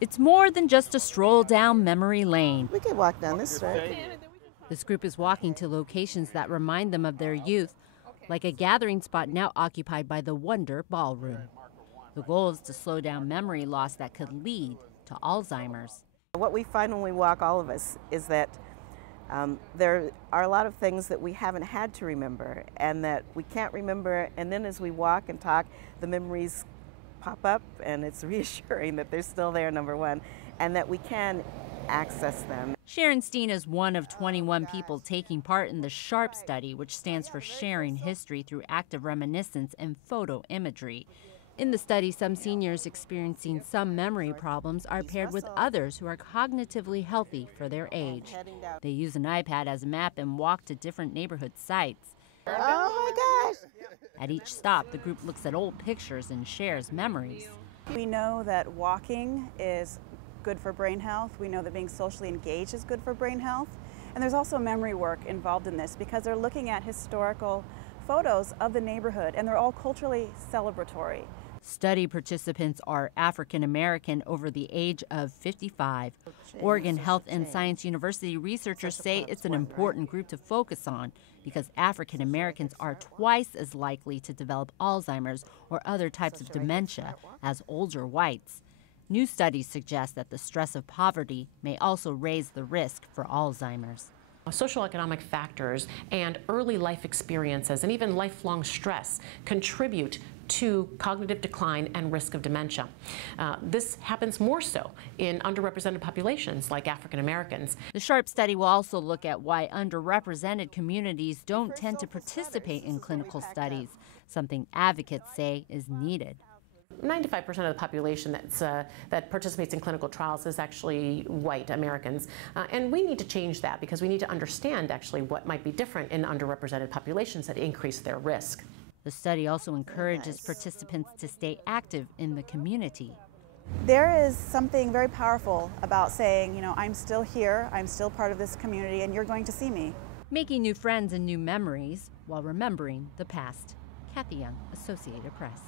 It's more than just a stroll down memory lane. We could walk down this street. This group is walking to locations that remind them of their youth, like a gathering spot now occupied by the Wonder Ballroom. The goal is to slow down memory loss that could lead to Alzheimer's. What we find when we walk, all of us, is that there are a lot of things that we haven't had to remember and that we can't remember, and then as we walk and talk, the memories pop up, and it's reassuring that they're still there, number one, and that we can access them. Sharon Steen is one of 21 people taking part in the SHARP study, which stands for Sharing History Through Active Reminiscence and Photo Imagery. In the study, some seniors experiencing some memory problems are paired with others who are cognitively healthy for their age. They use an iPad as a map and walk to different neighborhood sites. Oh my gosh! At each stop, the group looks at old pictures and shares memories. We know that walking is good for brain health. We know that being socially engaged is good for brain health. And there's also memory work involved in this because they're looking at historical photos of the neighborhood, and they're all culturally celebratory. Study participants are African American over the age of 55. Oregon Health and Science University researchers say it's an important group to focus on because African Americans are twice as likely to develop Alzheimer's or other types of dementia as older whites. New studies suggest that the stress of poverty may also raise the risk for Alzheimer's. Socioeconomic factors and early life experiences and even lifelong stress contribute to cognitive decline and risk of dementia. This happens more so in underrepresented populations like African Americans. The SHARP study will also look at why underrepresented communities don't tend to participate in clinical studies, something advocates say is needed. 95% of the population that participates in clinical trials is actually white Americans. And we need to change that because we need to understand actually what might be different in underrepresented populations that increase their risk. The study also encourages participants to stay active in the community. There is something very powerful about saying, you know, I'm still here, I'm still part of this community, and you're going to see me. Making new friends and new memories while remembering the past. Kathy Young, Associated Press.